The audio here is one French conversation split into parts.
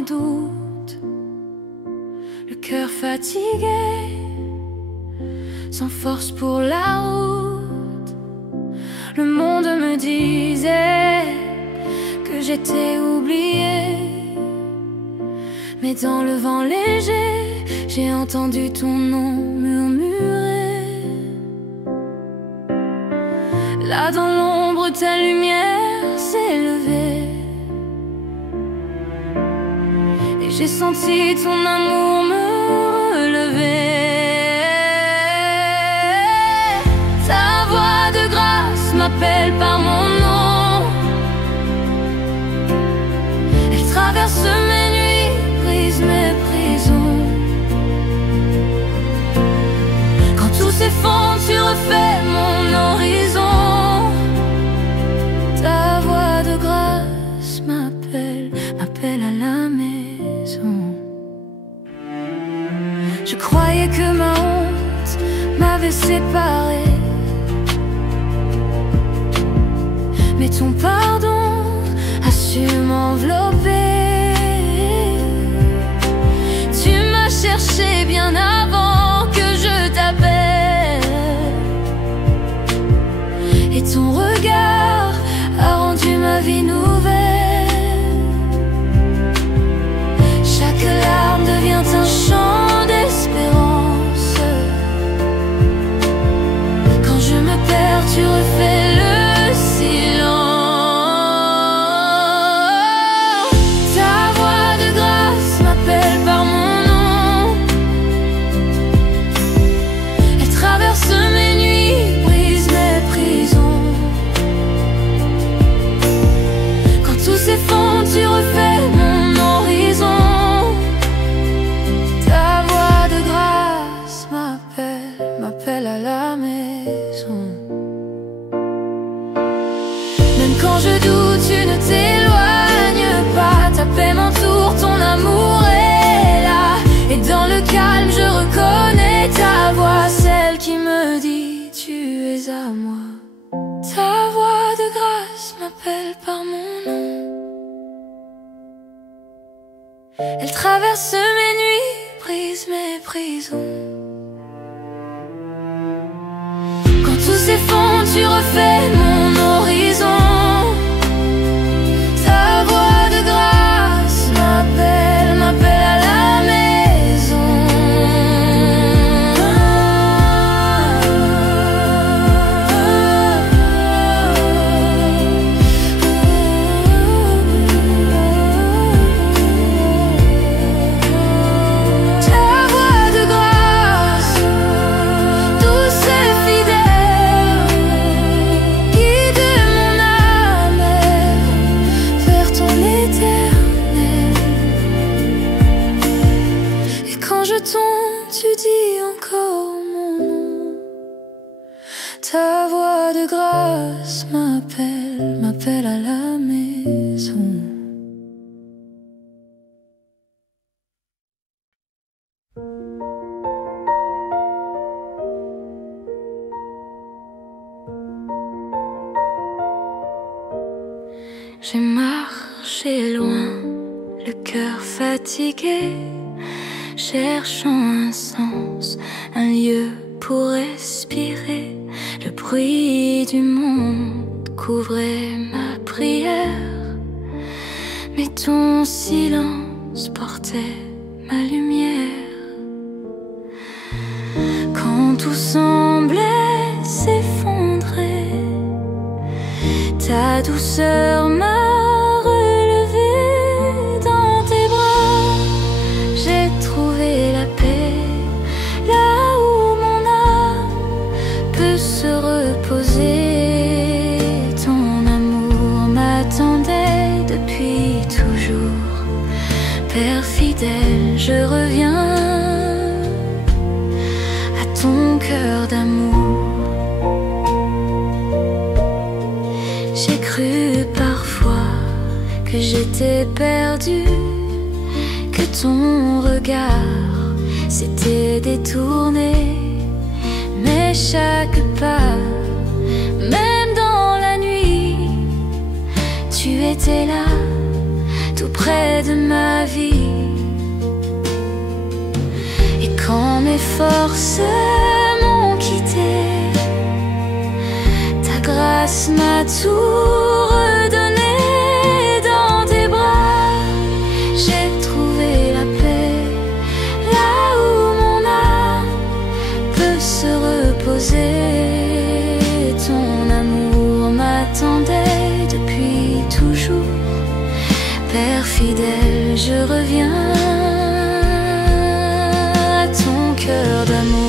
mes doutes, le cœur fatigué, sans force pour la route. Le monde me disait que j'étais oubliée, mais dans le vent léger, j'ai entendu ton nom murmurer. Là dans l'ombre, ta lumière s'est levée, et j'ai senti ton amour me relever. Ta voix de grâce m'appelle par mon nom, elle traverse mes nuits, brise mes prisons. Quand tout s'effondre, tu refais mon horizon. Ta voix de grâce m'appelle à la maison. Je croyais que ma honte m'avait séparé, mais ton pardon a su m'envelopper. Tu m'as cherché bien avant que je t'appelle, et ton regard a rendu ma vie nouvelle. Chaque larme devient un chant d'espérance. Quand je me perds, tu refais le silence. Ta voix de grâce m'appelle par mon nom, elle traverse mes nuits, brise mes prisons. Quand tout s'effondre, tu refais mon horizon. Ta voix de grâce m'appelle à la maison. Même quand je doute, tu ne t'éloignes pas. Ta paix m'entoure, ton amour est là. Et dans le calme, je reconnais ta voix, celle qui me dit tu es à moi. Ta voix de grâce m'appelle par mon nom, elle traverse mes nuits, brise mes prisons. Quand tout s'effondre, tu refais mon horizon. Ta voix de grâce m'appelle à la maison. Ta voix de grâce, douce et fidèle, guide mon âme vers ton éternel. Et quand je tombe, tu dis encore mon nom. Ta voix de grâce m'appelle à la maison. J'ai marché loin, le cœur fatigué, cherchant un sens, un lieu pour respirer. Le bruit du monde couvrait ma prière, mais ton silence portait ma lumière. Quand tout semblait s'effondrer, ta douceur m'a relevé dans tes bras. J'ai trouvé la paix là où mon âme peut se reposer. Ton amour m'attendait depuis toujours. Père fidèle, je reviens à ton cœur d'amour. J'ai cru parfois que j'étais perdue, que ton regard s'était détourné. Mais chaque pas, même dans la nuit, tu étais là. tout près de ma vie. Et quand mes forces m'ont quitté, ta grâce m'a tout redonné. Dans tes bras, j'ai trouvé la paix, là où mon âme peut se reposer. Ton amour m'attendait depuis toujours. Père fidèle, je reviens à ton cœur d'amour.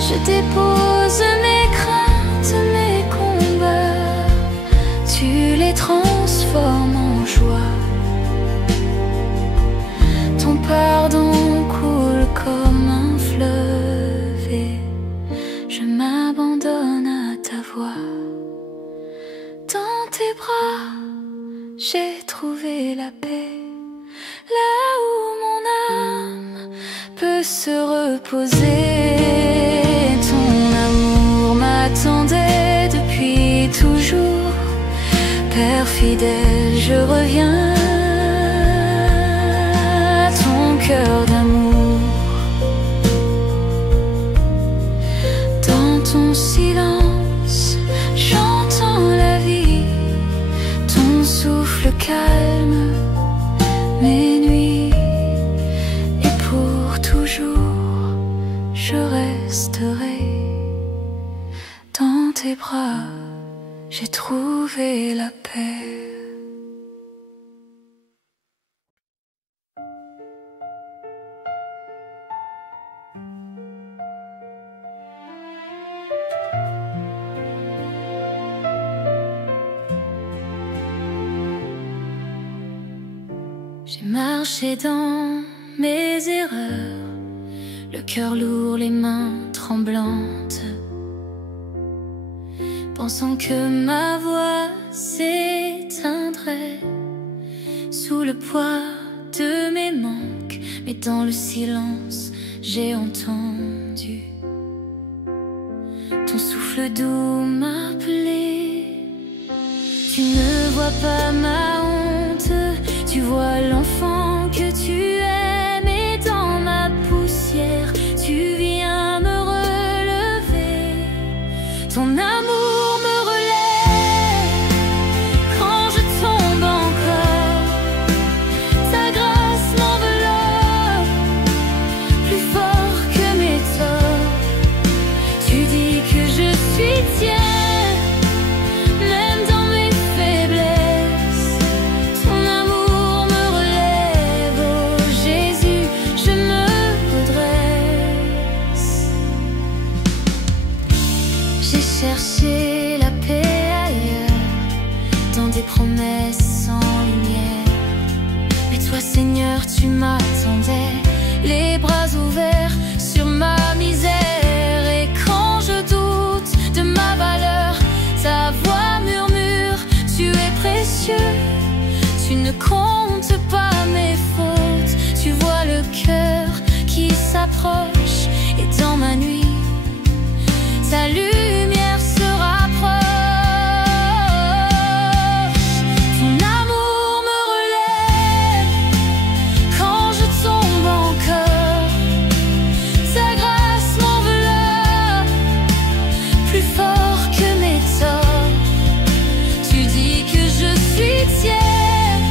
Je dépose mes craintes, mes combats, tu les transformes en joie. Ton pardon coule comme un fleuve et je m'abandonne à ta voix. Dans tes bras, j'ai trouvé la paix, là où mon âme peut se reposer. M'attendais depuis toujours. Père fidèle, je reviens à ton cœur d'amour. Dans ton silence, j'entends la vie. Ton souffle calme mes nuits. Et pour toujours, je resterai. Dans tes bras, j'ai trouvé la paix. J'ai marché dans mes erreurs, le cœur lourd, les mains tremblantes, pensant que ma voix s'éteindrait sous le poids de mes manques. Mais dans le silence, j'ai entendu ton souffle doux m'appeler. Tu ne vois pas ma honte, tu vois l'enfant que tu aimes. Et dans ma poussière, tu viens me relever. Ton amour me relève quand je tombe encore. Ta grâce m'enveloppe plus fort que mes torts. Tu dis que je suis tien, même dans mes faiblesses. Ton amour me relève, oh Jésus, je me redresse. J'ai cherché la paix ailleurs, dans des promesses sans lumière. Mais toi, Seigneur, tu m'attendais, les bras ouverts sur ma misère. Et quand je doute de ma valeur, ta voix murmure, tu es précieux. Tu ne comptes pas mes fautes, tu vois le cœur qui s'approche. Et dans ma nuit, ta lumière se rapproche. Ton amour me relève quand je tombe encore. Ta grâce m'enveloppe plus fort que mes torts. Tu dis que je suis tienne,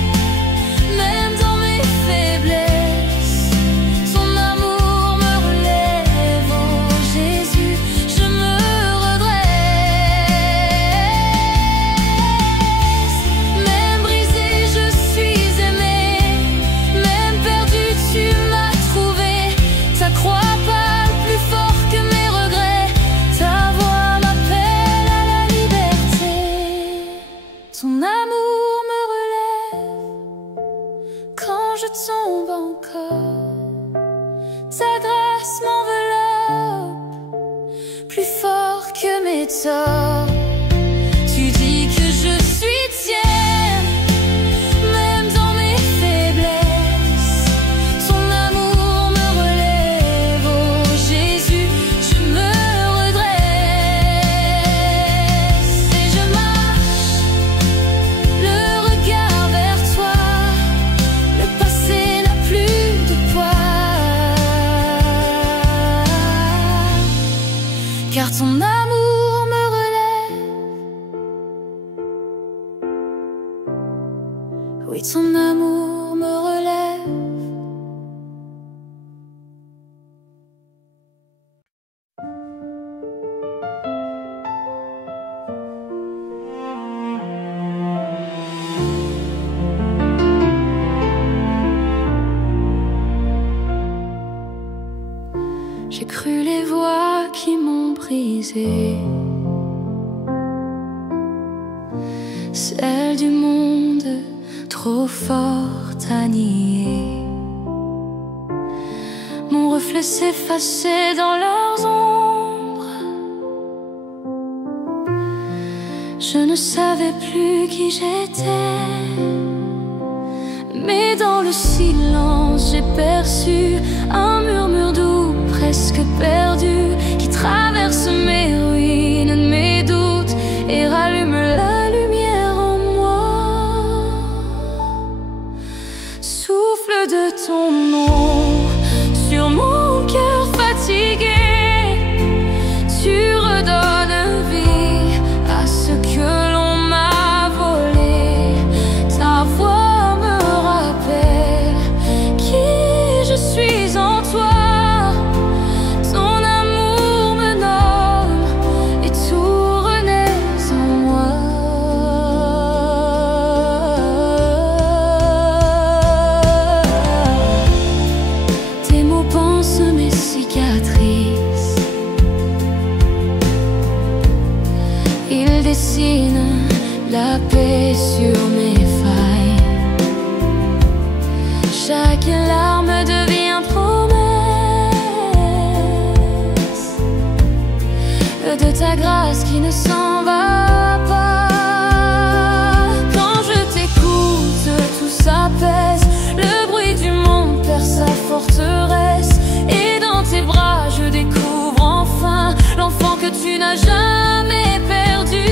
que mes torts. Tu dis que je suis tienne, même dans mes faiblesses. Ton amour me relève, oh Jésus, je me redresse. Et je marche, le regard vers toi. Le passé n'a plus de poids, car ton amour me relève. Oui, ton amour me relève. J'ai cru les voix qui m'ont brisé, celles du monde trop forte à nier. Mon reflet s'effaçait dans leurs ombres. Je ne savais plus qui j'étais, mais dans le silence j'ai perçu un murmure doux, presque perdu, qui traverse mes ruines, mes doutes, et rallume la lumière en moi. Souffle de ton nom sur mon cœur fatigué, tu redonnes vie à ce que l'on m'a volé. Ta voix me rappelle qui je suis en toi. Ton amour me nomme et tout renaît en moi. Tes mots pansent mes cicatrices, ils dessinent la paix sur mes failles. Chaque larme devient promesse de ta grâce qui ne s'en va pas. Quand je t'écoute, tout s'apaise, le bruit du monde perd sa forteresse, et dans tes bras je découvre enfin l'enfant que tu n'as jamais perdu.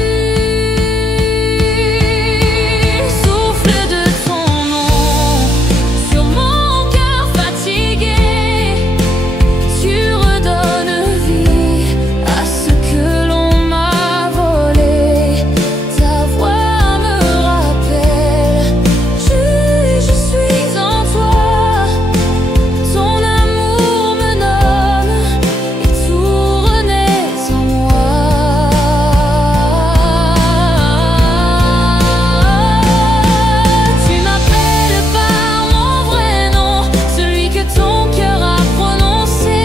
Souffle de ton nom sur mon cœur fatigué, tu redonnes vie à ce que l'on m'a volé. Ta voix me rappelle qui je suis en toi. Ton amour me nomme et tout renaît en moi. Tu m'appelles par mon vrai nom, celui que ton cœur a prononcé.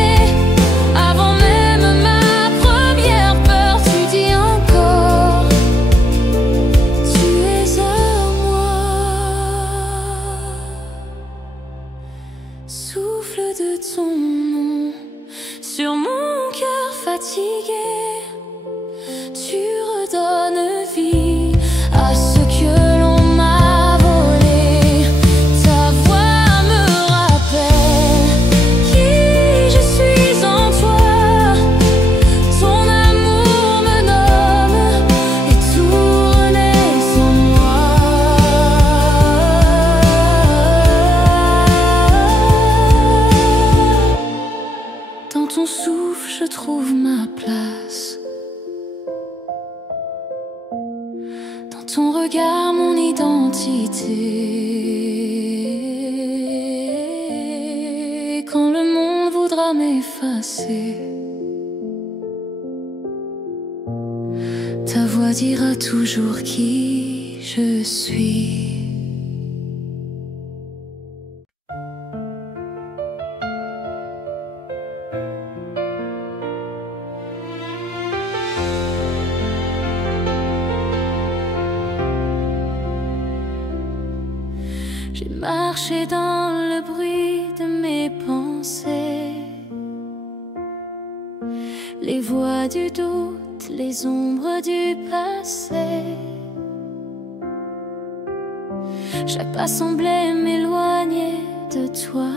Avant même ma première peur, tu dis encore, tu es à moi. Souffle de ton nom sur mon cœur fatigué, tu redonnes vie à ce que l'on m'a volé. Ta voix me rappelle qui je suis en toi. Ton amour me nomme et tout renaît en moi. Dans ton souffle je trouve ma place, dans ton regard mon identité. Quand le monde voudra m'effacer, ta voix dira toujours qui je suis. J'ai marché dans le bruit de mes pensées, les voix du doute toutes les ombres du passé. Chaque pas semblait m'éloigner de toi,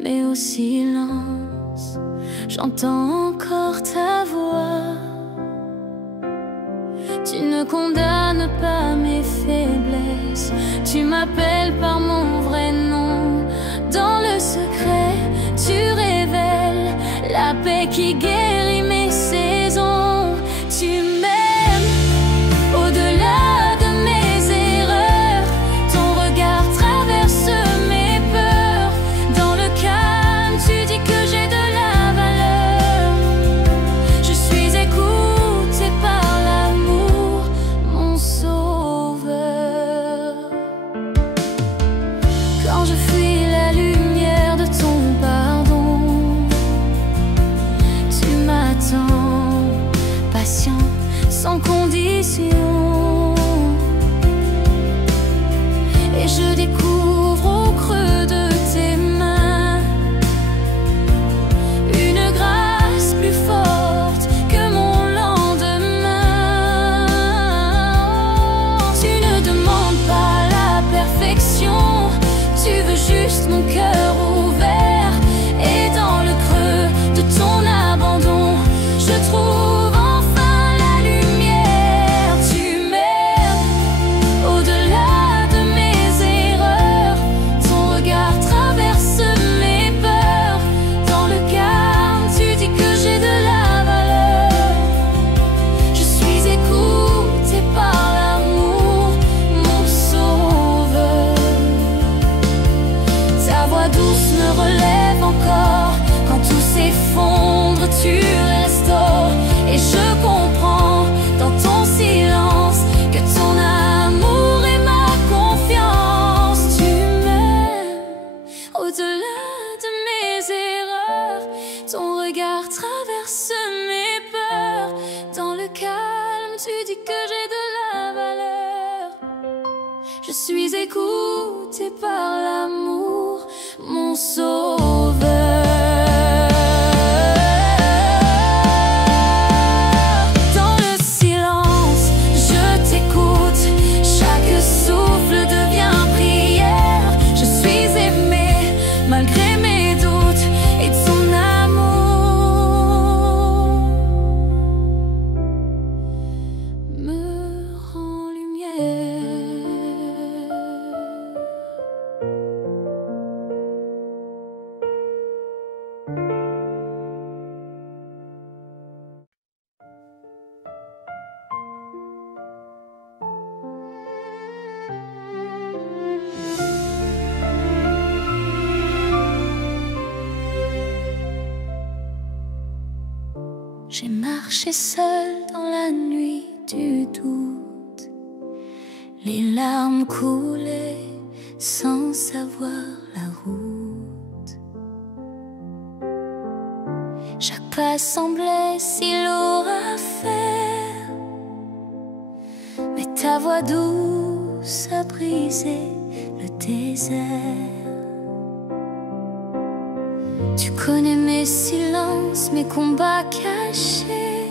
mais au silence, j'entends encore ta voix. Tu ne condamnes pas mes faiblesses, tu m'appelles par mon vrai nom. Dans le secret, tu révèles la paix qui guérit mes saisons. Tu m'aimes au-delà de mes erreurs, ton regard traverse mes peurs. Dans le calme, tu dis que j'ai de la valeur. Je suis écoutée par l'amour, mon sauveur. Quand je fuis la lumière de ton pardon, tu m'attends, patient, sans condition. Et je découvre au creux de tes mains une grâce plus forte que mon lendemain. Tu ne demandes pas la perfection, tu veux juste mon cœur ouvert. Et dans le creux de ton abandon, je trouve enfin la lumière. Tu m'aimes au-delà de mes erreurs, ton regard traverse mes peurs. Dans le calme, tu dis que j'ai de la valeur. Je suis écoutée par l'amour, mon sauveur. Ta voix douce me relève encore, quand tout s'effondre, tu restaures. Et je comprends dans ton silence que ton amour est ma confiance. Tu m'aimes au-delà de mes erreurs, ton regard traverse mes peurs. Dans le calme, tu dis que j'ai de la valeur. Je suis écoutée par l'amour, mon sauveur. Dans le silence, je t'écoute, chaque souffle devient prière. Je suis aimée malgré mes doutes et ton amour me rend lumière. J'ai marché seule dans la nuit du doute, les larmes coulaient sans savoir la route. Chaque pas semblait si lourd à faire, mais ta voix douce a brisé le désert. Tu connais mes silences, mes combats cachés,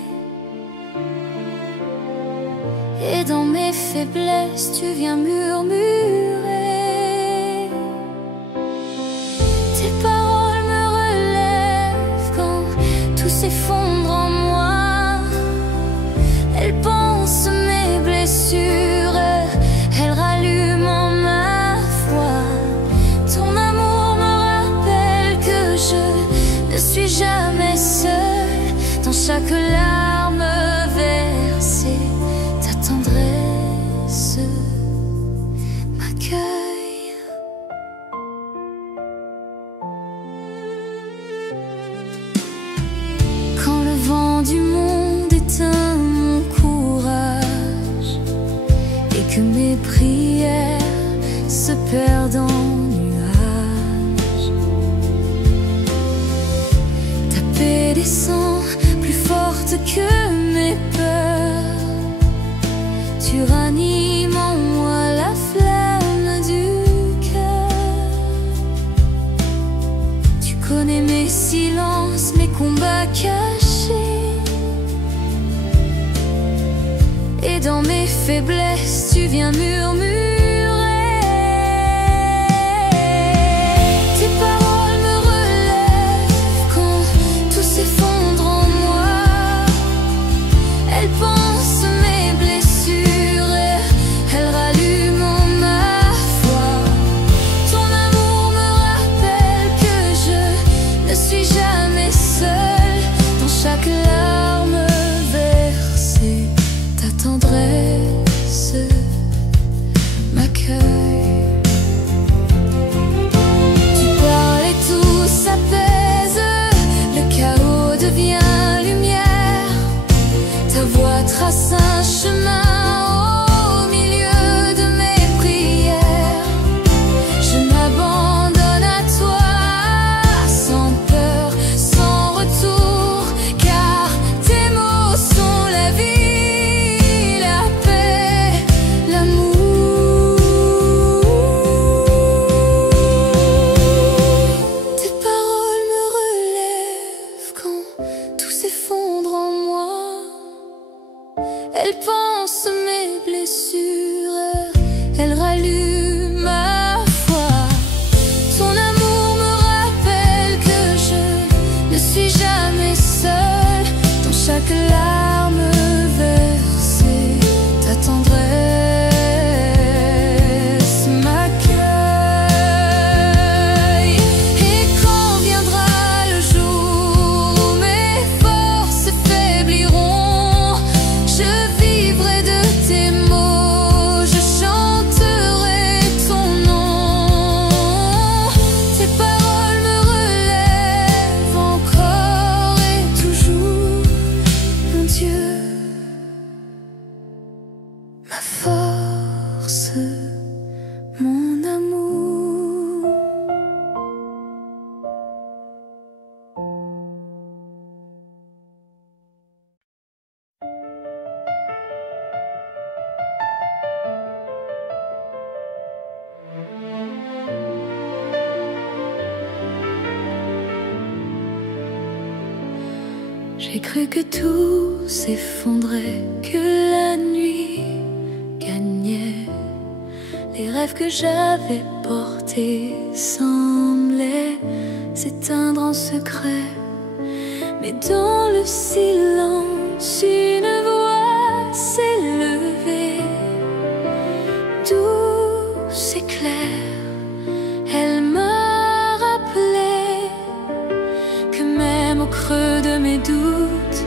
et dans mes faiblesses, tu viens murmurer. Tes paroles me relèvent quand tout s'effondre en moi. Elles pansent mes blessures, elles rallument en ma foi. Ton amour me rappelle que je ne suis jamais seule. Dans chaque larme versée, ta tendresse m'accueille. Quand le vent du monde éteint mon courage et que mes prières se perdent en nuages, ta paix descend plus forte que mes peurs. Tu ranimes en moi la flamme du cœur. Tu connais mes silences, mes combats cachés, Et dans mes faiblesses, tu viens murmurer. Tes paroles me relèvent quand tout s'effondre en moi. Elles pansent mes blessures, elles rallument ma foi. Ton amour me rappelle que je ne suis jamais seule. Dans chaque larme versée, ta tendresse m'accueille. Tu parles et tout s'apaise, le chaos devient lumière. Ta voix trace un chemin au milieu de mes prières. Je m'abandonne à toi sans peur, sans retour, car tes mots sont la vie, la paix, l'amour. Tes paroles me relèvent quand tout s'effondre en moi. Elles pansent mes blessures, elles rallument ma foi. Ton amour me rappelle que je ne suis jamais seule. Dans chaque larme versée, ta tendresse m'accueille. Et quand viendra le jour où mes forces faibliront, je vivrai de tes mots, je chanterai ton nom. Tes paroles me relèvent encore et toujours, mon Dieu, ma force, mon amour. J'ai cru que tout s'effondrait, que la nuit gagnait. Les rêves que j'avais portés semblaient s'éteindre en secret. Mais dans le silence, une voix s'est levée, douce et claire. Elle m'a rappelé que même au creux de mes doutes,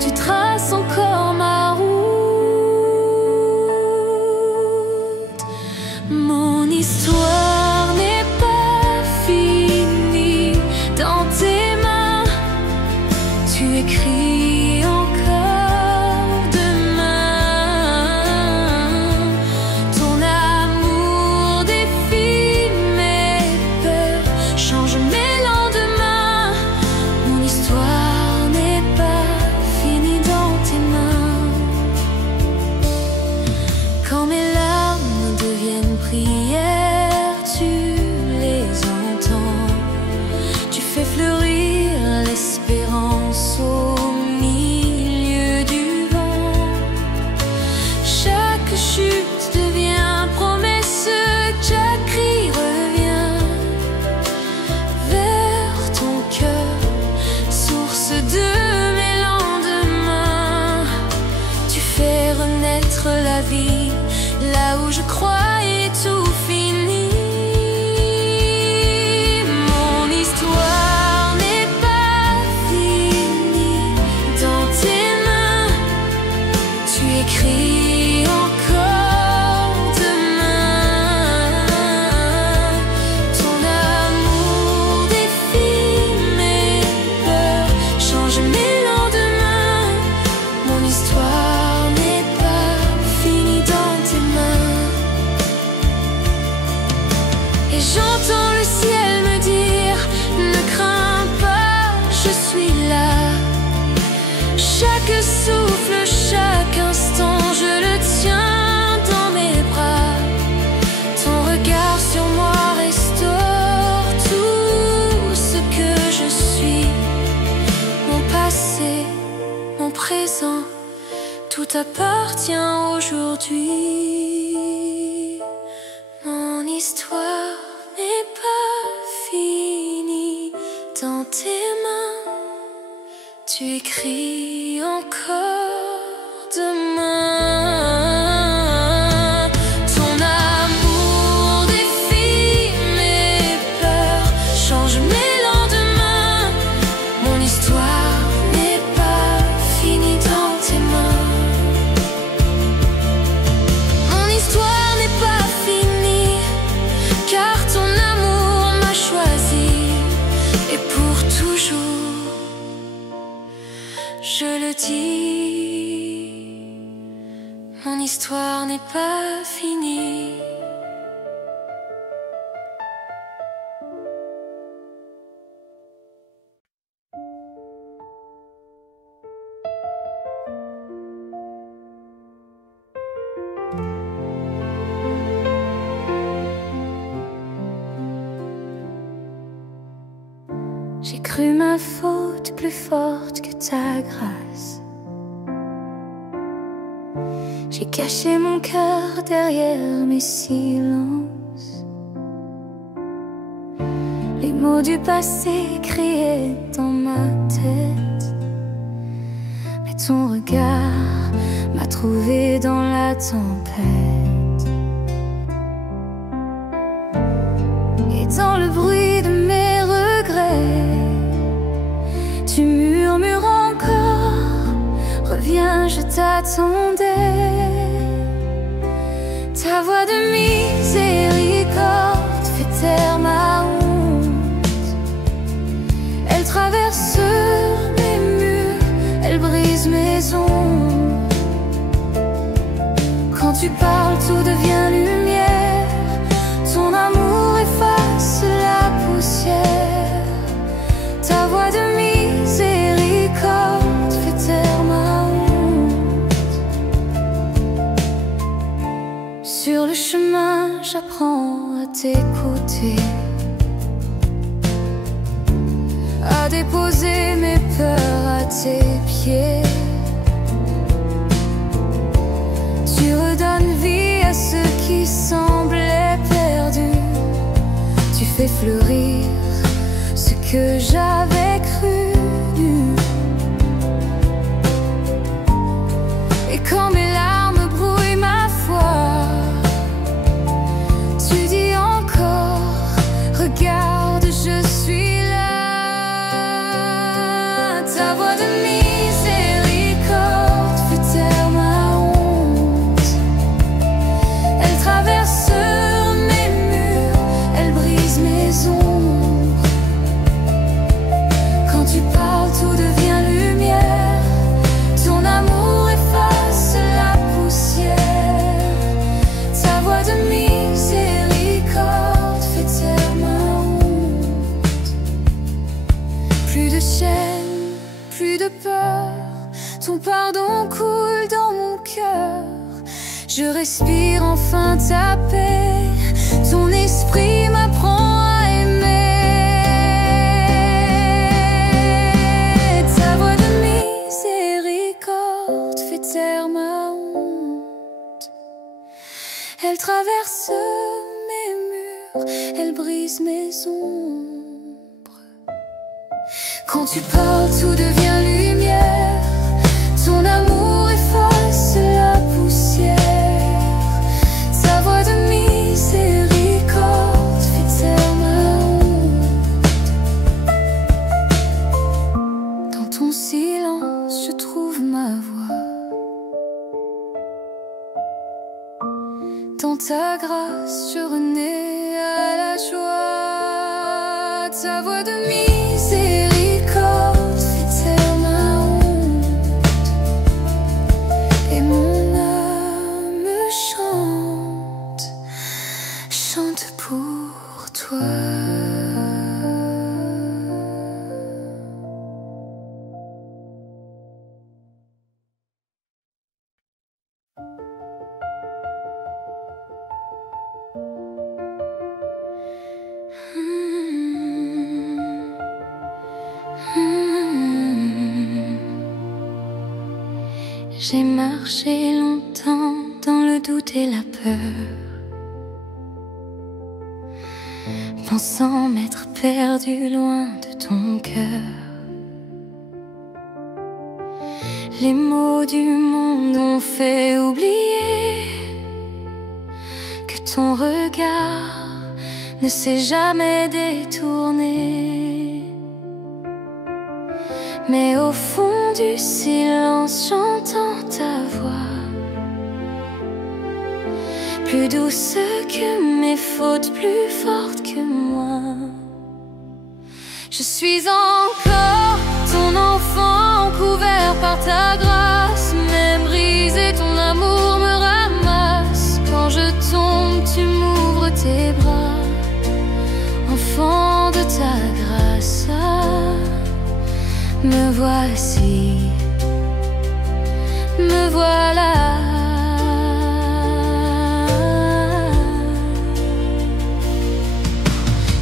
tu traces encore ma route. Mon histoire n'est pas finie dans tes mains. Tu écris encore demain. Ton amour défie mes peurs, change mes lendemains. Mon histoire n'est pas finie dans tes mains. Quand mes larmes deviennent prières, tu les entends. Tu fais fleurir l'espérance au milieu du vent. Chaque chute devient promesse, chaque cri revient vers ton cœur, source de mes lendemains. Tu fais renaître la vie là où je croyais tout fini. Mon histoire n'est pas finie dans tes mains. Tu écris encore demain. Ton amour défie mes peurs, change mes lendemains. Mon histoire n'est pas finie dans tes mains. Et j'entends le ciel me dire: ne crains pas, je suis là. Chaque souffle, chaque instant, je le tiens dans mes bras. Ton regard sur moi restaure tout ce que je suis. Mon passé, mon présent, Tout appartient aujourd'hui. Mon histoire n'est pas finie. Dans tes mains, tu écris encore demain. Ton amour défie mes peurs, change mes lendemains. Mon histoire n'est pas finie dans tes mains. Mon histoire n'est pas finie, car ton amour m'a choisi. Et pour toujours, je le dis, mon histoire n'est pas finie. J'ai cru ma faute plus forte que ta grâce. J'ai caché mon cœur derrière mes silences. Les mots du passé criaient dans ma tête, mais ton regard m'a trouvé dans la tempête. Et dans le bruit de mes regrets, tu murmures encore, reviens, je t'attendais. Ta voix de miséricorde fait taire ma honte. Elle traverse mes murs, elle brise mes ombres. Quand tu parles, tout devient lumière. Ton amour efface la poussière. Ta voix de miséricorde fait taire ma honte. Sur le chemin, j'apprends à t'écouter, à déposer mes peurs à tes pieds. Tu redonnes vie à ceux qui semblaient perdus. Tu fais fleurir ce que j'avais cru nu. Et quand mes larmes brouillent ma foi, tu dis encore, regarde, je suis là. Ta voix de miséricorde fait taire ma honte. Elle traverse mes murs, elle brise mes ombres. Quand tu parles, tout devient lumière. Ton amour efface la poussière. Ta voix de miséricorde fait taire ma honte. Plus de chaînes, plus de peur. Ton pardon coule dans mon cœur. Je respire enfin ta paix. Ton esprit m'apprend à aimer. Ta voix de miséricorde fait taire ma honte. Elle traverse mes murs, elle brise mes ombres. Quand tu parles, tout devient lumière. Ton amour efface la poussière. Ta voix de miséricorde fait taire ma honte. Dans ton silence, je trouve ma voix. Dans ta grâce, je renais à la joie. Ta voix de miséricorde fait taire ma honte. Et mon âme chante, chante pour toi. J'ai marché longtemps dans le doute et la peur, pensant m'être perdu loin de ton cœur. Les mots du monde ont fait oublier que ton regard ne s'est jamais détourné. Mais au fond du silence, j'entends ta voix, plus douce que mes fautes, plus forte que moi. Je suis encore ton enfant, couvert par ta grâce. Même brisé, ton amour me ramasse. Quand je tombe, tu m'ouvres tes bras. Enfant de ta grâce, me voici, me voilà.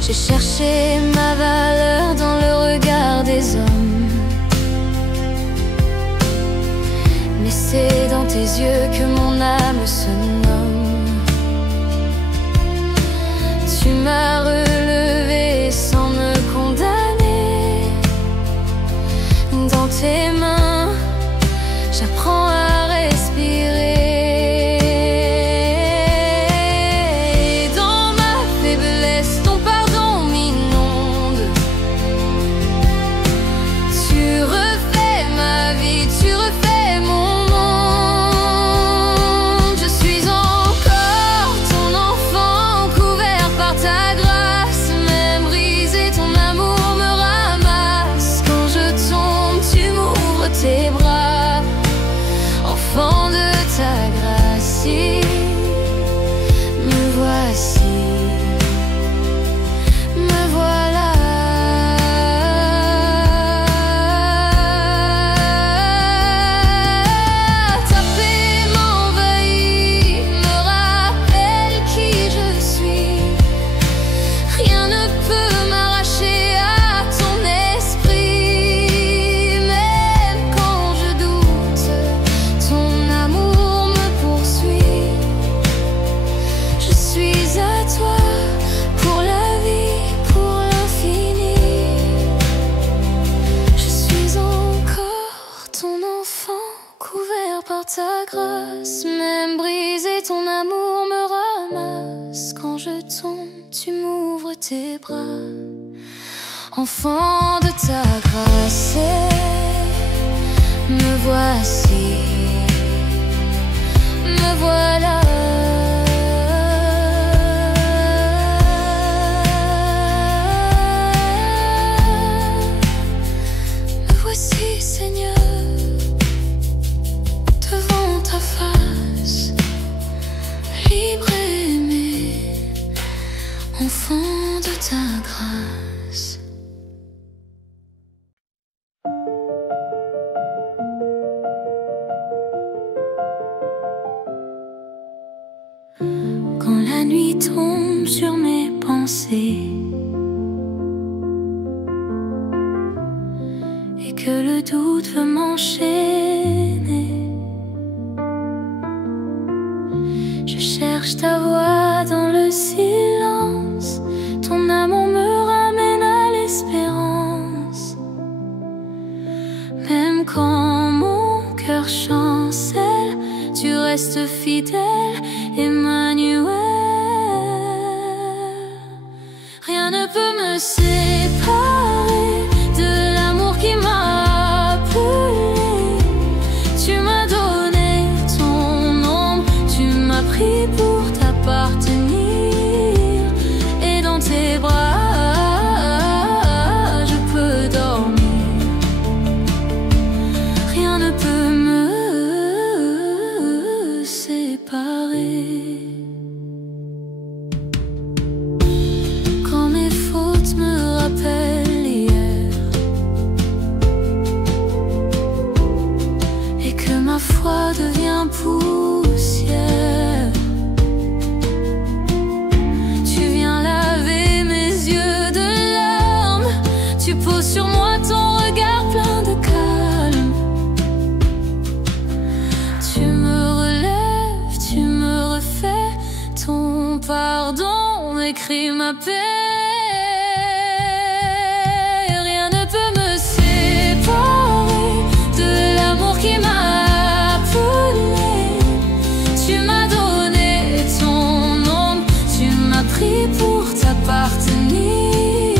J'ai cherché ma valeur dans le regard des hommes, mais c'est dans tes yeux que mon âme se nomme. Tu m'as relevé sans me condamner. Dans tes mains, j'apprends à respirer. Ta grâce, même brisé, ton amour me ramasse. Quand je tombe, tu m'ouvres tes bras. Enfant de ta grâce, me voici, me voilà. Me voici, Seigneur, devant ta face, libre et aimé, enfant de ta grâce. Quand la nuit tombe sur mes pensées et que le doute veut m'enchaîner, je cherche ta voix dans le silence. Ton amour me ramène à l'espérance. Même quand mon cœur chancelle, tu restes fidèle, Emmanuel. Rien ne peut me séparer de l'amour qui m'a appelé. Tu m'as donné ton ombre, tu m'as pris pour t'appartenir. Et dans tes bras, je peux dormir. Rien ne peut me séparer. Quand mes fautes me rappellent hier et que ma foi devient poussière, tu viens laver mes yeux de larmes. Tu poses sur moi ton regard plein de calme. pardon écrit ma paix. Rien ne peut me séparer de l'amour qui m'a appelé. Tu m'as donné ton ombre, tu m'as pris pour t'appartenir.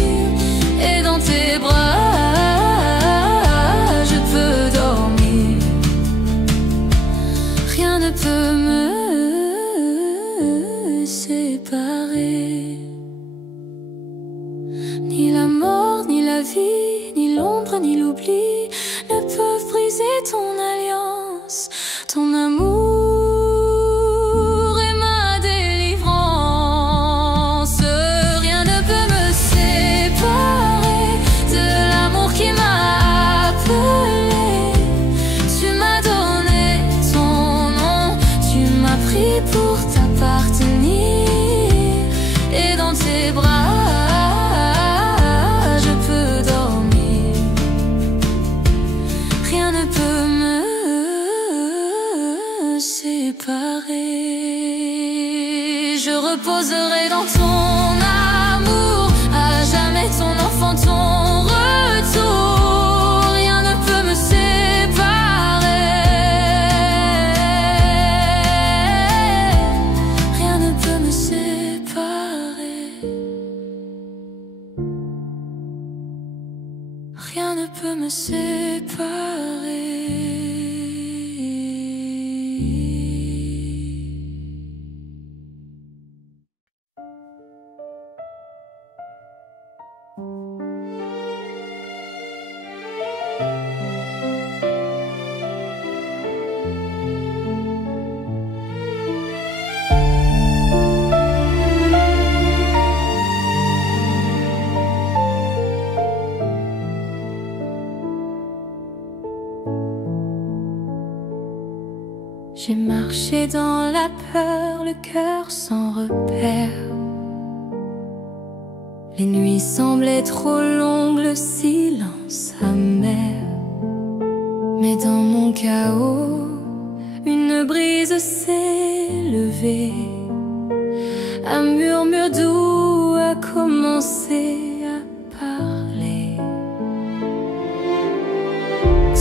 Et dans tes bras je peux dormir. Rien ne peut me séparer. Ni la mort, ni la vie, ni l'ombre, ni l'oubli ne peuvent briser ton alliance. Ton amour est ma délivrance. Rien ne peut me séparer de l'amour qui m'a appelé. Tu m'as donné ton nom, tu m'as pris pour t'appartenir. Et dans tes bras je peux dormir. Rien ne peut me séparer. Je reposerai dans ton amour, à jamais ton enfant, ton retour. Rien ne peut me séparer. Rien ne peut me séparer. Rien ne peut me séparer. J'ai marché dans la peur, le cœur sans repère. Les nuits semblaient trop longues, le silence amer. Mais dans mon chaos, une brise s'est levée. Un murmure doux a commencé à parler.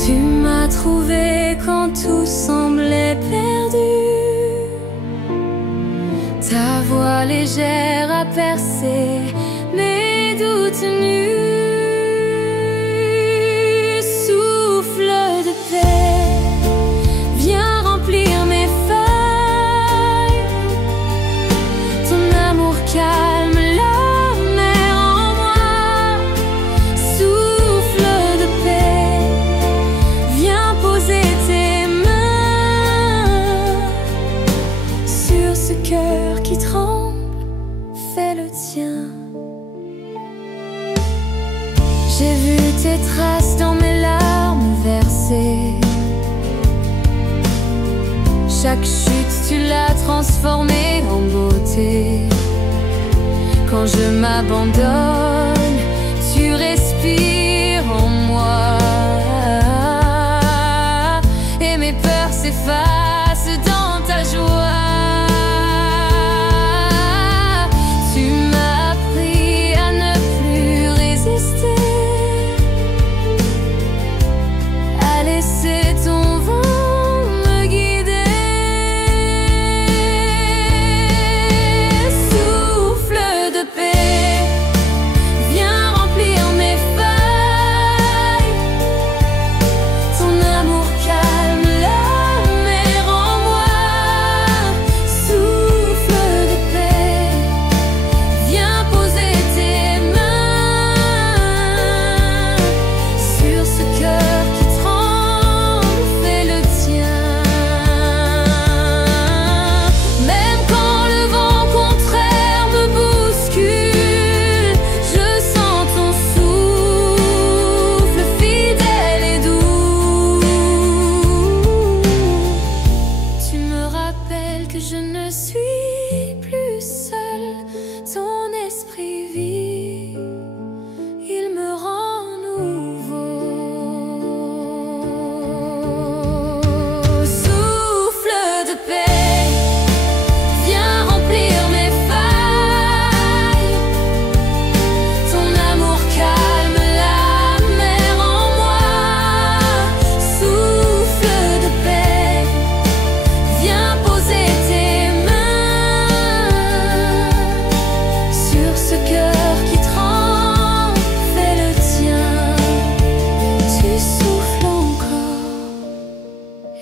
Tu m'as trouvé quand tout semblait perdu. Ta voix légère a percé mes doutes nus. Souffle de paix, viens remplir mes failles. Ton amour calme la mer en moi. Souffle de paix, viens poser tes mains sur ce cœur qui tremble, fais le tien. J'ai vu tes traces dans mes larmes versées. Chaque chute tu l'as transformée en beauté. Quand je m'abandonne, tu respires en moi. Et mes peurs s'effacent dans ta joie. Ton amour calme la mer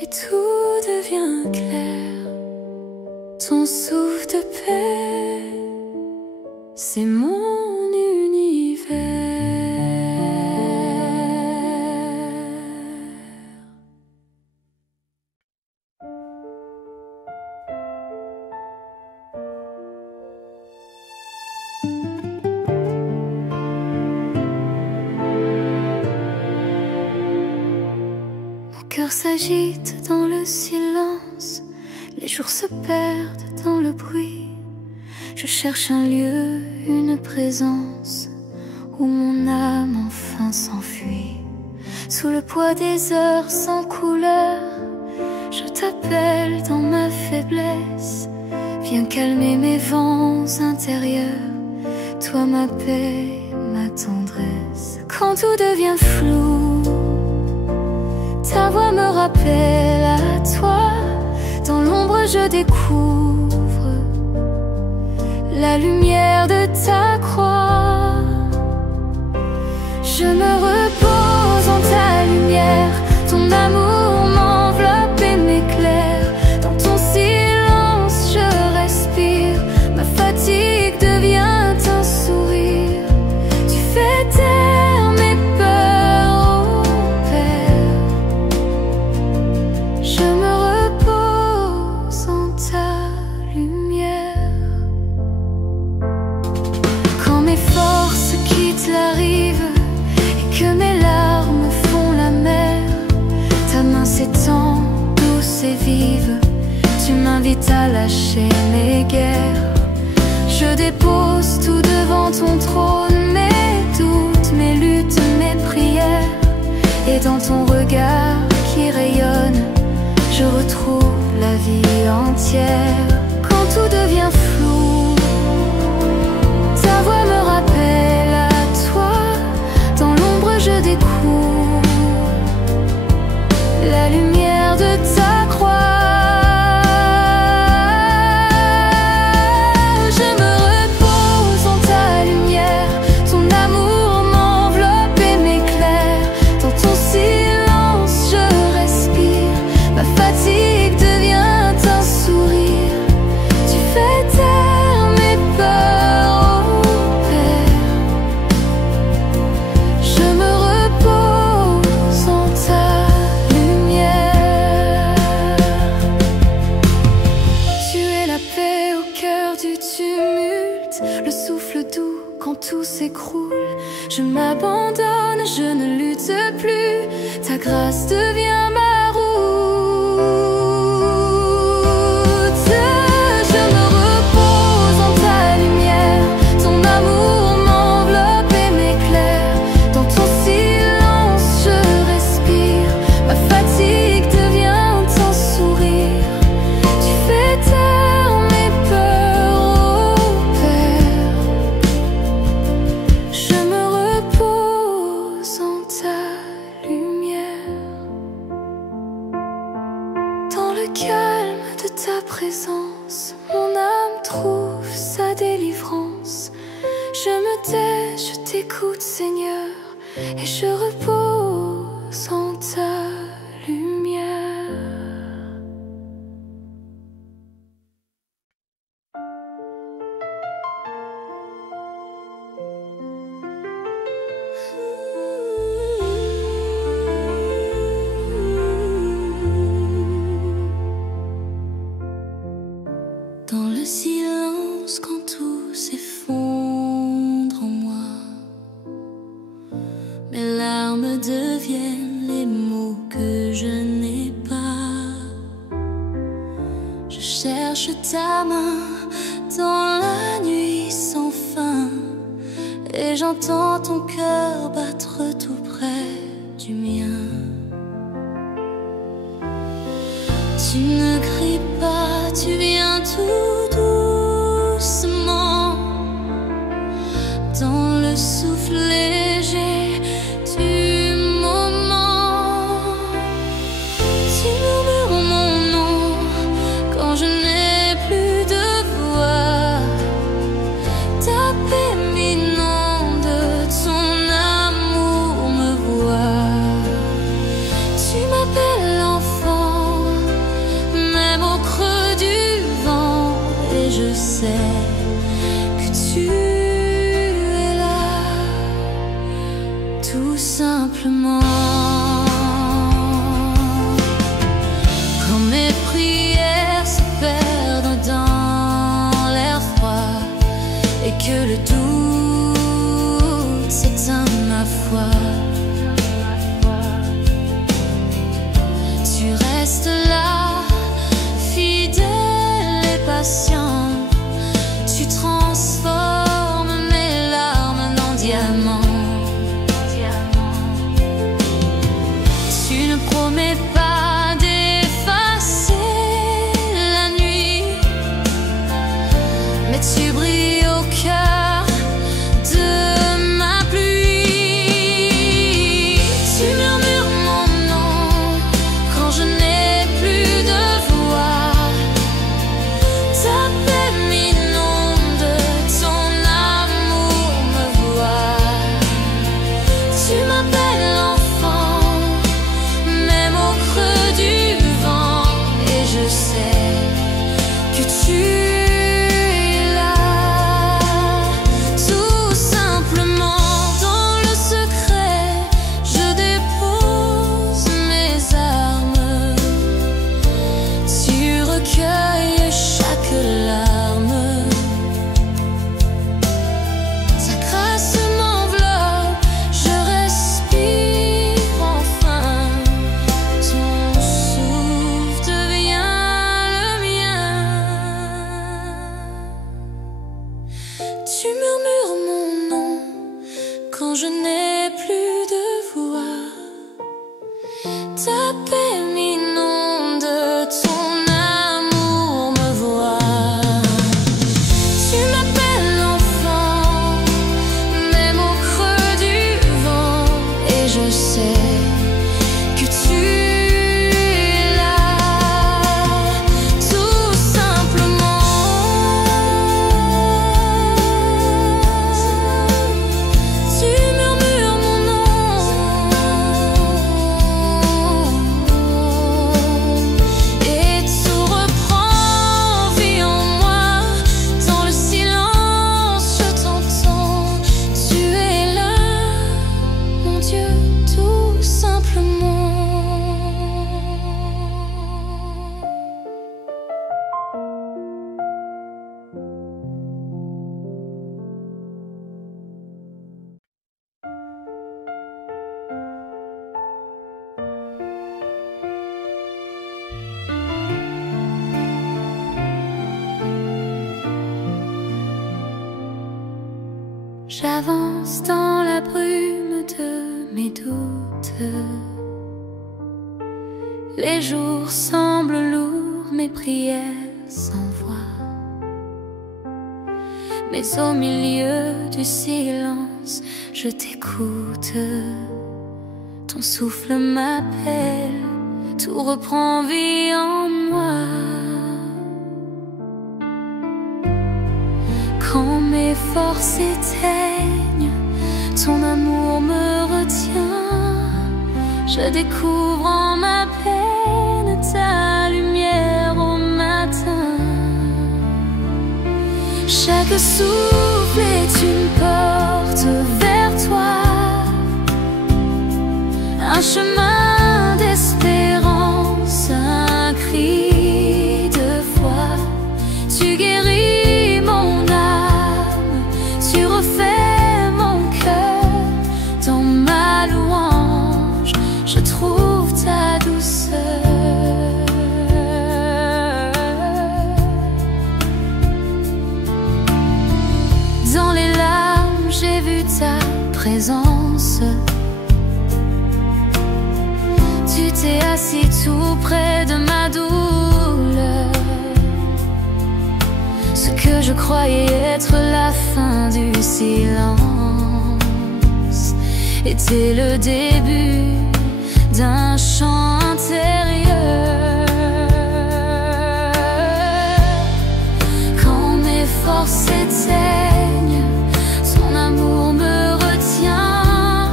et tout devient clair. Ton souffle de paix, c'est mon univers. Mon cœur s'agite dans le silence, les jours se perdent dans le bruit. Je cherche un lieu, une présence, où mon âme enfin s'enfuit. Sous le poids des heures sans couleur, je t'appelle dans ma faiblesse. Viens calmer mes vents intérieurs, toi ma paix, ma tendresse. Quand tout devient flou, ta voix me rappelle à toi. Dans l'ombre je découvre la lumière de ta croix. Je me repose en ta lumière, ton amour m'enveloppe et m'éclaire. Dans ton silence je respire, ma fatigue devient un sourire. Tu fais taire mes peurs, oh Père. Je me repose en ta lumière. Quand mes forces quittent la rive et que mes larmes font la mer, ta main s'étend douce et vive, tu m'invites à lâcher mes guerres. Je dépose tout devant ton trône, mes doutes, mes luttes, mes prières. Et dans ton regard qui rayonne, je retrouve la vie entière. Quand tout devient flou, ta voix me rappelle à toi. Dans l'ombre je découvre la lumière de ta croix. Je me repose en ta lumière, ton amour m'enveloppe et m'éclaire. Dans ton silence je respire, ma fatigue devient un sourire. Tu fais taire mes peurs, oh Père. Je me repose en ta lumière. Tu es la paix au cœur du tumulte, le souffle doux quand tout s'écroule. Je m'abandonne, je ne lutte plus, ta grâce devient ma route. Je me repose en ta lumière, ton amour m'enveloppe et m'éclaire. Dans ton silence je respire, ma fatigue devient un sourire. Tu fais taire mes peurs, oh Père. Je me repose en ta lumière. Dans le calme de ta présence, mon âme trouve sa délivrance. Je me tais, je t'écoute Seigneur, et je repose en ta lumière. Dans le silence, quand tout s'effondre en moi, mes larmes deviennent les mots que je n'ai pas. Je cherche ta main dans la nuit sans fin, et j'entends ton cœur battre tout près du mien. Tu ne cries pas, tu viens tout doucement. Dans le souffle léger du moment, tu murmures mon nom quand je n'ai plus de voix. Ta paix m'inonde, ton amour me voit. Tu m'appelles enfant, sais que tu es là, tout simplement. Quand mes prières se perdent dans l'air froid et que le doute s'éteint ma foi, tu restes là, fidèle et patient. Tu transformes mes larmes en diamants. Tu ne promets pas d'effacer la nuit, mais tu brilles au cœur de ma pluie. Tu murmures mon nom quand je n'ai plus de voix. Ta paix m'inonde, ton amour me voit. Tu m'appelles enfant, même au creux du vent, et je sais que tu es là, tout simplement. Dans le secret, je dépose mes armes. Tu recueilles chaque larme. Ta grâce m'enveloppe, je respire enfin. Ton souffle devient le mien. Tu murmures mon nom quand je n'ai plus de voix. Ta paix m'inonde, ton amour me voit. Tu m'appelles enfant, même au creux du vent, et je sais que tu es là, tout simplement. Tu murmures mon nom et tout reprend vie en moi. Dans le silence, je t'entends. Tu es là, mon Dieu, tout simplement. J'avance dans la brume de mes doutes. Les jours semblent lourds, mes prières sans voix. Mais au milieu du silence, je t'écoute. Ton souffle m'appelle, tout reprend vie en moi. Quand mes forces s'éteignent, ton amour me retient. Je découvre en ma peine ta lumière au matin. Chaque souffle est une porte vers toi, un chemin d'espérance, un cri de foi. Tu guéris mon âme, tu refais mon cœur. Dans ma louange, je trouve ta douceur. Dans les larmes, j'ai vu ta présence. Tu t'es assis tout près de ma douleur. Ce que je croyais être la fin du silence était le début d'un chant intérieur. Quand mes forces s'éteignent, son amour me retient.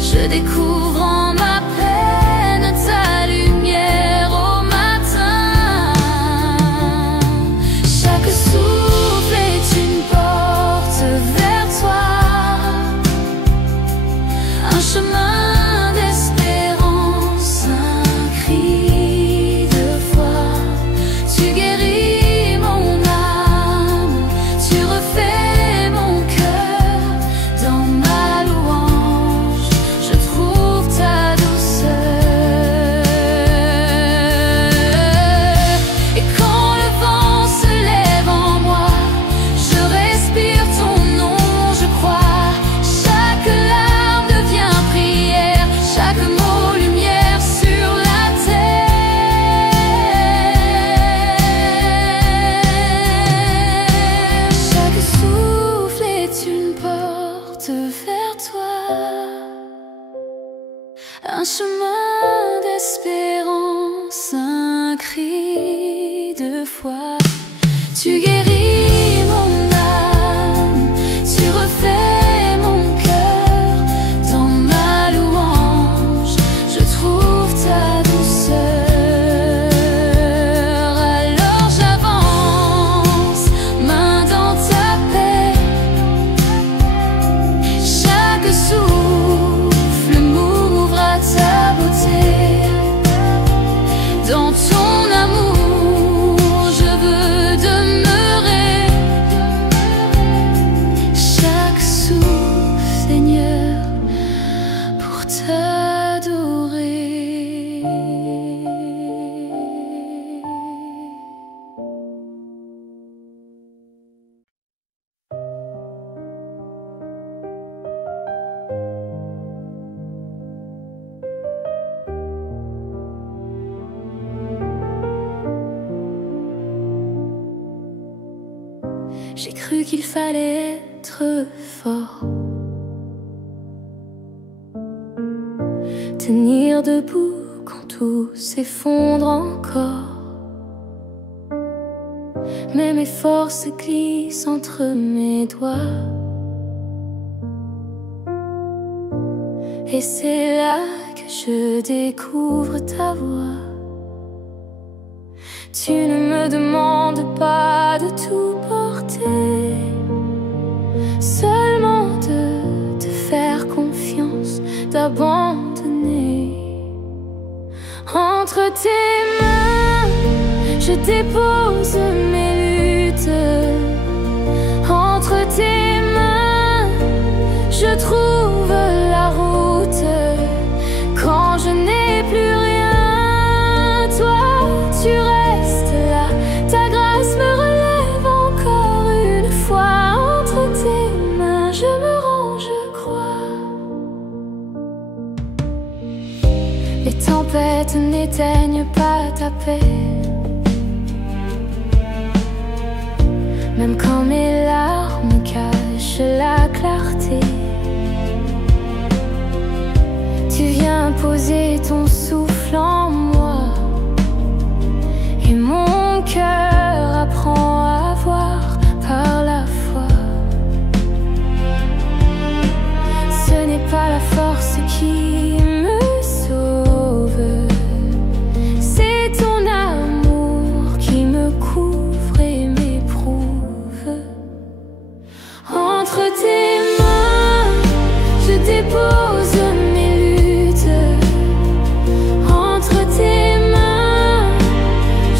Je découvre en ma peine ta lumière au matin. Chaque souffle un cri de foi. Tu guéris mon âme, tu refais mon cœur. Dans ma louange, je trouve ta douceur. Alors j'avance, main dans ta paix. Chaque souffle m'ouvre à ta beauté. Dans ton amour, je veux demeurer. Chaque souffle, Seigneur, pour t'adorer. J'ai cru qu'il fallait être fort, tenir debout quand tout s'effondre encore. Mais mes forces glissent entre mes doigts, et c'est là que je découvre ta voix. Tu ne me demandes pas de tout porter, seulement de te faire confiance, d'abandonner. Entre tes mains, je dépose mes luttes. Entre tes mains, je trouve la route. Quand je n'ai plus rien, toi, tu restes là. Ta grâce me relève encore une fois. Entre tes mains, je me rends, je crois. Les tempêtes n'éteignent pas ta paix, même quand mes larmes cachent la clarté. Tu viens poser ton souffle en moi, et mon cœur apprend à voir par la foi. Ce n'est pas la force qui me sauve, c'est ton amour qui me couvre et m'éprouve. Entre tes mains, je dépose mes luttes. Entre tes mains,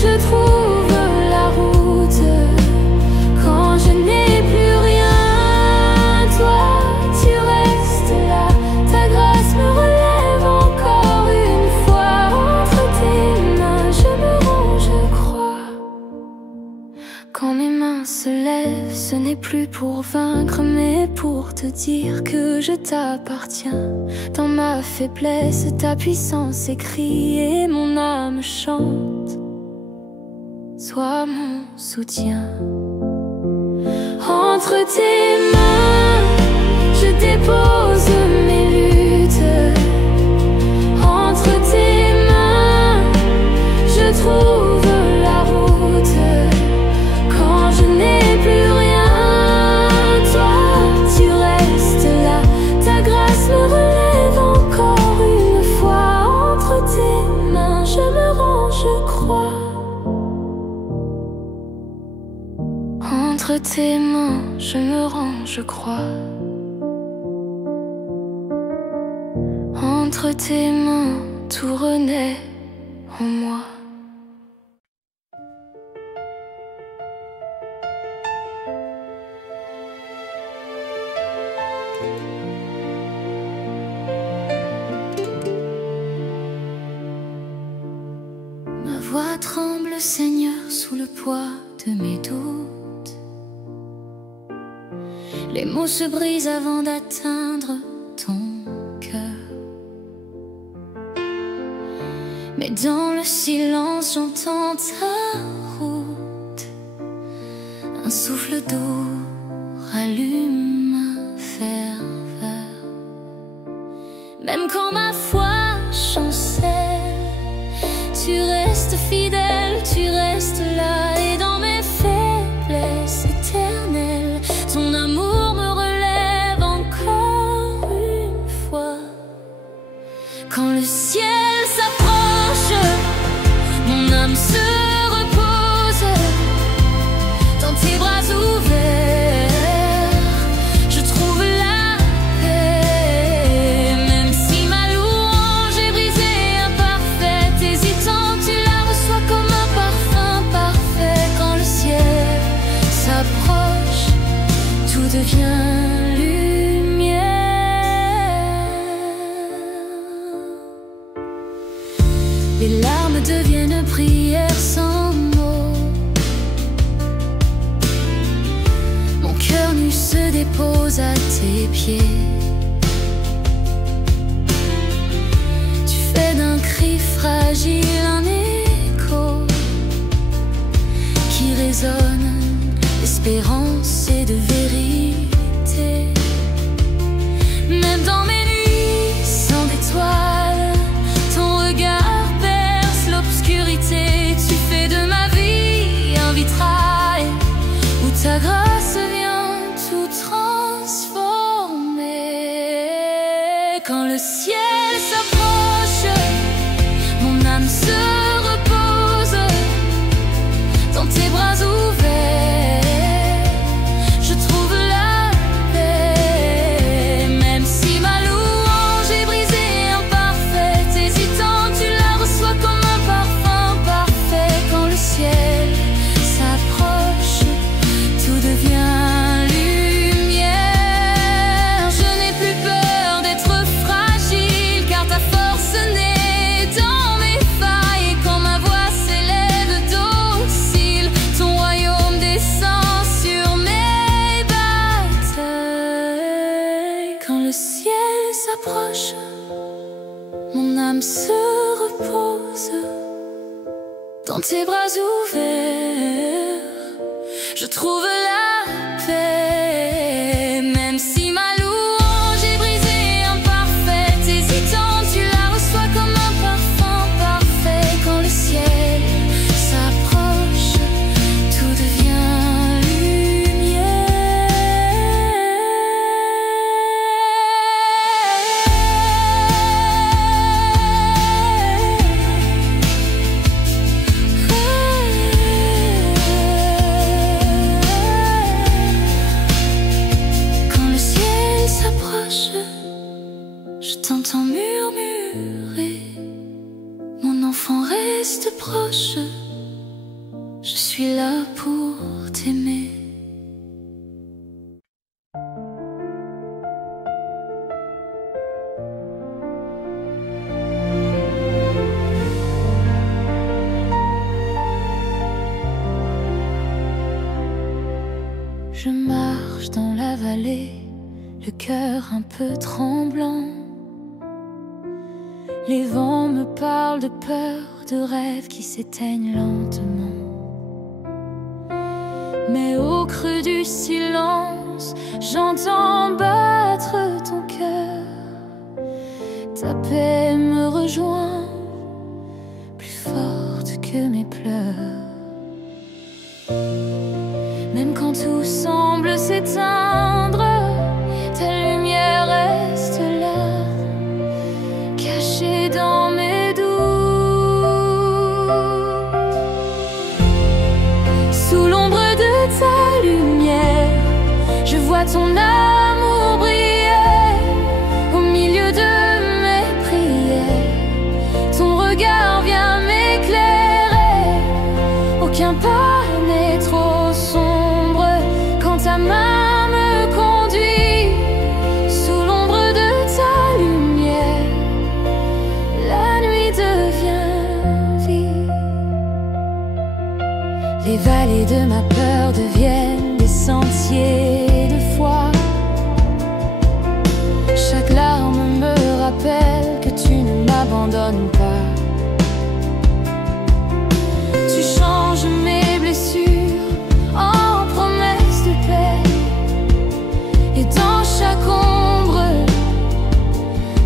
je trouve la route. Quand je n'ai plus rien, toi, tu restes là. Ta grâce me relève encore une fois. Entre tes mains, je me rends, je crois. Quand mes mains se lèvent, ce n'est plus pour vaincre, mais pour te dire que je t'appartiens. Dans ma faiblesse, ta puissance écrit et mon âme chante. Sois mon soutien. Entre tes mains, je dépose mes luttes. Entre tes mains, je trouve la route. Quand je n'ai plus rien, toi, tu restes là. Ta grâce me relève encore une fois. Entre tes mains, je me rends, je crois. Entre tes mains, je me rends, je crois. Entre tes mains, tout renaît en moi. Ma voix tremble, Seigneur, sous le poids de mes doutes. Les mots se brisent avant d'atteindre ton cœur. Mais dans le silence, j'entends ta route. Un souffle d'eau rallume ma ferveur. Même quand ma foi chancelle, tu restes fidèle. dépose à tes pieds. Tu fais d'un cri fragile un écho qui résonne d'espérance et de vérité. Même dans mes nuits sans étoiles, ton regard perce l'obscurité. Tu fais de ma vie un vitrail où ta grâce vient tout transformer. Quand le ciel s'approche, mon âme se repose dans tes bras ouverts. Je trouve la paix, même si ma louange est brisée, imparfaite, hésitante, tu la reçois comme un parfum parfait. Quand le ciel s'approche, tout devient lumière. Je n'ai plus peur d'être fragile, car ta force naît dans mes failles. Et quand ma voix s'élève docile, ton royaume descend sur mes batailles. Quand le ciel s'approche, mon âme se repose dans tes bras ouverts. Je trouve la paix, même si ma louange est brisée, imparfaite, hésitante, tu la reçois comme un parfum parfait. Quand le ciel s'approche, tout devient Quand le ciel s'approche, je t'entends murmurer. Mon enfant reste proche, je suis là pour t'aimer. Je marche dans la vallée, le cœur un peu tremblant. Les vents me parlent de peur, de rêves qui s'éteignent lentement. Mais au creux du silence, j'entends battre ton cœur. Ta paix me rejoint, plus forte que mes pleurs. Même quand tout semble s'éteindre, ta lumière reste là, cachée dans mes doutes. Sous l'ombre de ta lumière, je vois ton amour briller. Au milieu de mes prières, ton regard vient m'éclairer. Aucun pas n'est trop sombre quand ta main me conduit. Sous l'ombre de ta lumière, la nuit devient vie. Les vallées de ma peur deviennent des sentiers de foi. Chaque larme me rappelle que tu ne m'abandonnes pas. Tu changes mes blessures en promesses de paix. Et dans chaque ombre,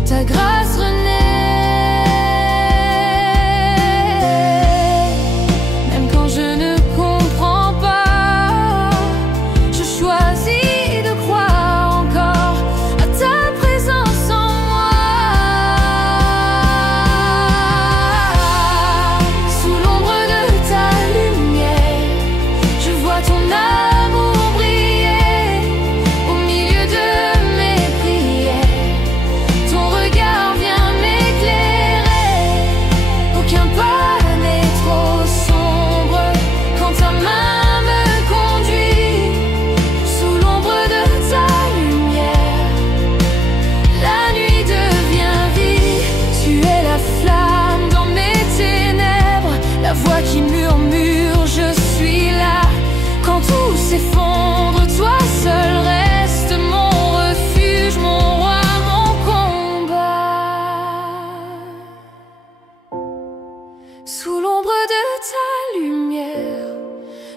ta grâce renaît. Même quand je ne comprends pas, je choisis de croire encore à ta présence en moi.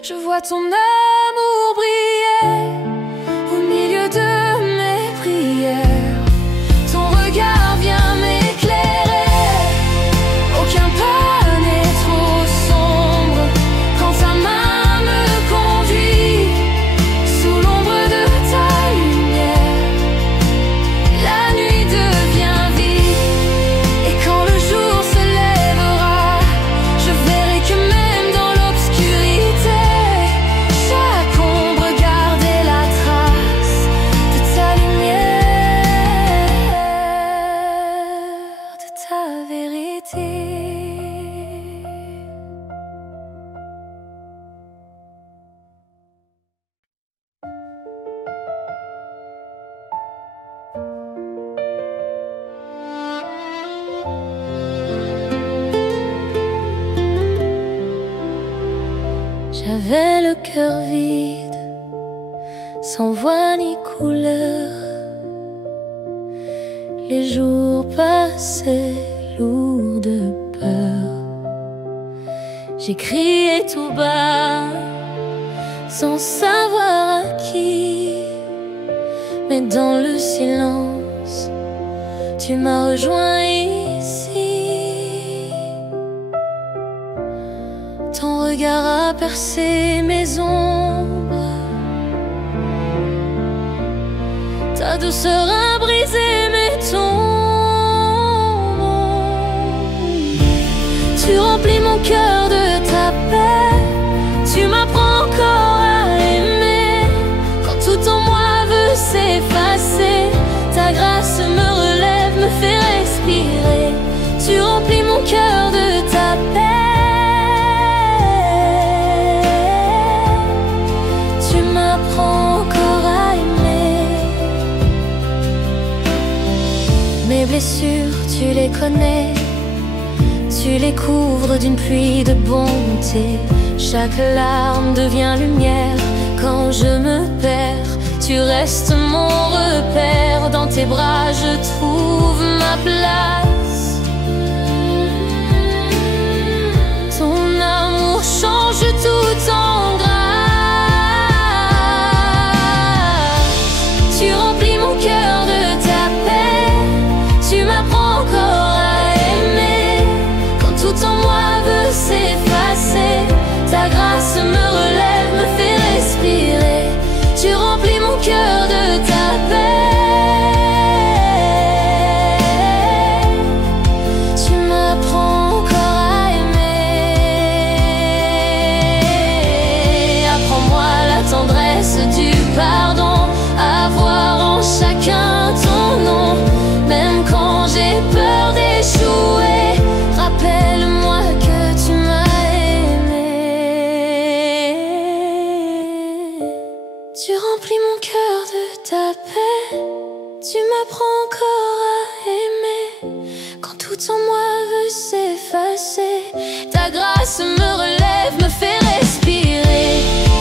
Je vois ton amour briller au milieu de mes prières. Ton regard vient m'éclairer. Aucun pas n'est trop sombre quand ta main me conduit sous l'ombre de ta lumière. La nuit devient vive et quand le jour se lèvera, je verrai que même dans l'obscurité, chaque ombre gardait la trace de ta lumière, de ta vérité. J'avais le cœur vide, sans voix ni couleur. Les jours passaient lourds de peur. J'ai crié tout bas, sans savoir à qui. Mais dans le silence, tu m'as rejoint ici. Ton regard a percé mes ombres, ta douceur a brisé mes tombes. Tu remplis mon cœur de ta paix, tu m'apprends encore à aimer. Quand tout en moi veut s'effacer, ta grâce me relève, me fait respirer. Tu remplis mon cœur de ta paix, encore à aimer. Mes blessures, tu les connais, tu les couvres d'une pluie de bonté. Chaque larme devient lumière quand je me perds. Tu restes mon repère, dans tes bras je trouve ma place. Ton amour change tout en grâce. Tu remplis mon cœur de ta paix, tu m'apprends encore à aimer. Quand tout en moi veut s'effacer, ta grâce me relève, me fait respirer. Tu remplis mon cœur de ta paix, tu m'apprends encore à aimer. Apprends-moi la tendresse du pardon, à voir en chacun ton nom. Même quand j'ai peur d'échouer, rappelle-moi que tu m'as aimé. Tu remplis mon cœur de ta paix, tu m'apprends encore à aimer. Quand tout en moi veut s'effacer, ta grâce me relève, me fait respirer.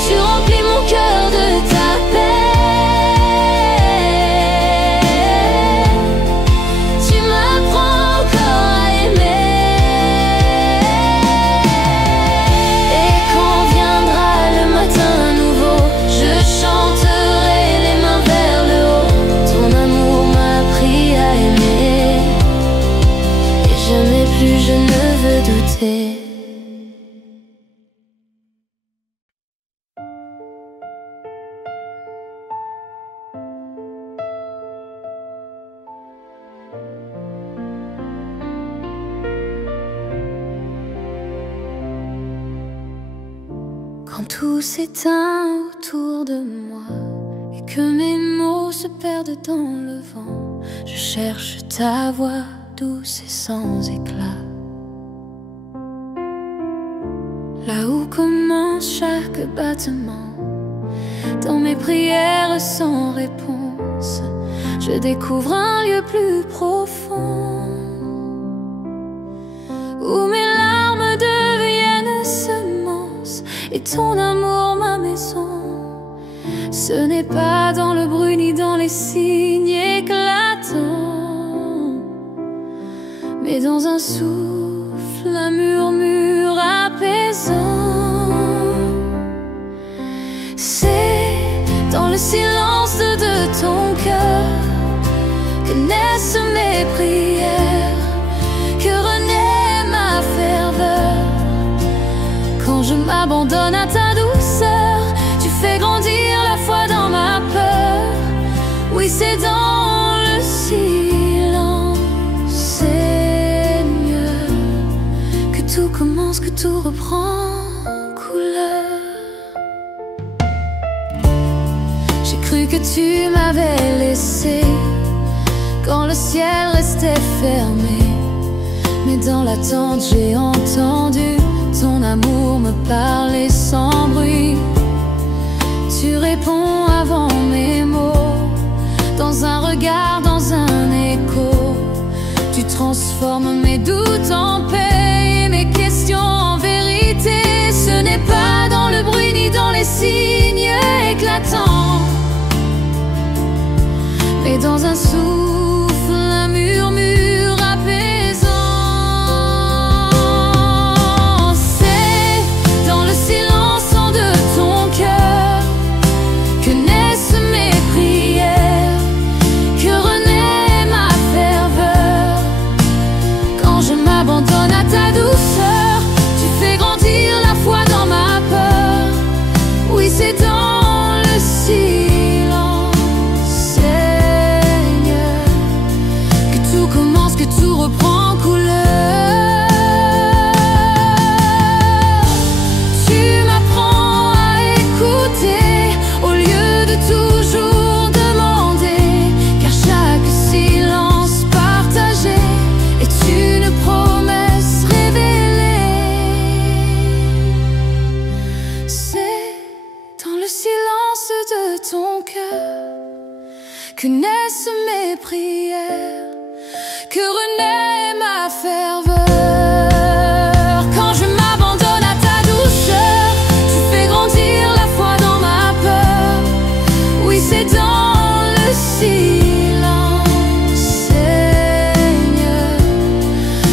Tu remplis mon cœur de ta paix, je ne veux douter. Quand tout s'éteint autour de moi et que mes mots se perdent dans le vent, je cherche ta voix douce et sans éclat. Là où commence chaque battement, dans mes prières sans réponse, je découvre un lieu plus profond, où mes larmes deviennent semences et ton amour ma maison. Ce n'est pas dans le bruit ni dans les signes éclatants, mais dans un souffle, un murmure apaisant. que naissent mes prières, que renaît ma ferveur. Quand je m'abandonne à ta douceur, tu fais grandir la foi dans ma peur. Oui, c'est dans le silence, Seigneur, que tout commence, que tout reprend couleur. J'ai cru que tu m'avais laissé quand le ciel restait fermé, mais dans l'attente j'ai entendu ton amour me parler sans bruit. Tu réponds avant mes mots, dans un regard, dans un écho. Tu transformes mes doutes en paix et mes questions en vérité. Ce n'est pas dans le bruit ni dans les signes éclatants, mais dans un souffle, un murmure apaisant. C'est dans le silence de ton cœur que naissent mes prières, que renaît ma ferveur. Quand je m'abandonne à ta douceur, tu fais grandir la foi dans ma peur. Oui, c'est dans le silence, Seigneur, que tout commence, que tout reprend couleur. Tu m'apprends à écouter au lieu de toujours demander, car chaque silence partagé est une promesse révélée. C'est dans le silence de ton cœur que naissent mes prières, que renaît ma ferveur. Quand je m'abandonne à ta douceur, tu fais grandir la foi dans ma peur. Oui, c'est dans le silence, Seigneur,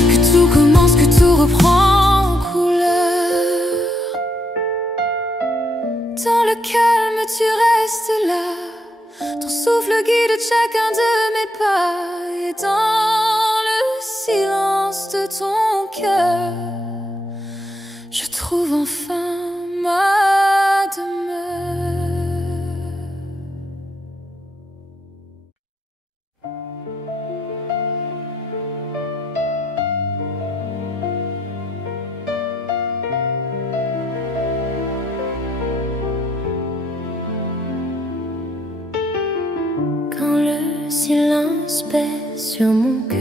que tout commence, que tout reprend couleur. Dans le calme, tu restes là, ton souffle guide chacun de mes pas. Et dans le silence de ton cœur, je trouve enfin ma demeure. Quand le silence pèse sur mon cœur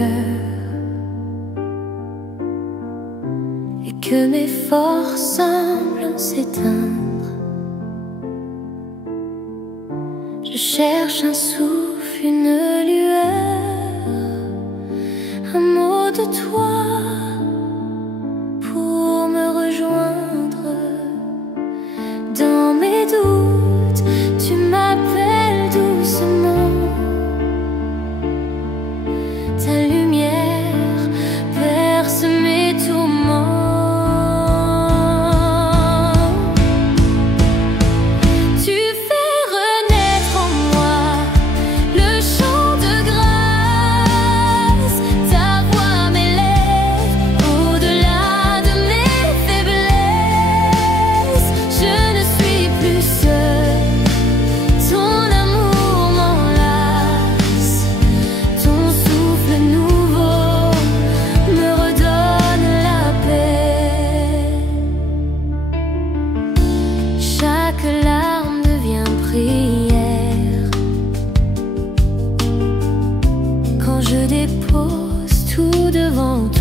et que mes forces semblent s'éteindre, je cherche un souffle, une lueur, un mot de toi pour me rejoindre. Dans mes doutes, tu m'appelles doucement. Ta lumière perce mes tourments. Tu fais renaître en moi le chant de grâce. Ta voix m'élève au-delà de mes faiblesses. Je ne suis plus seule, ton amour m'enlace. Ton souffle nouveau me redonne la paix. Chaque larme devient prière quand je dépose tout devant toi.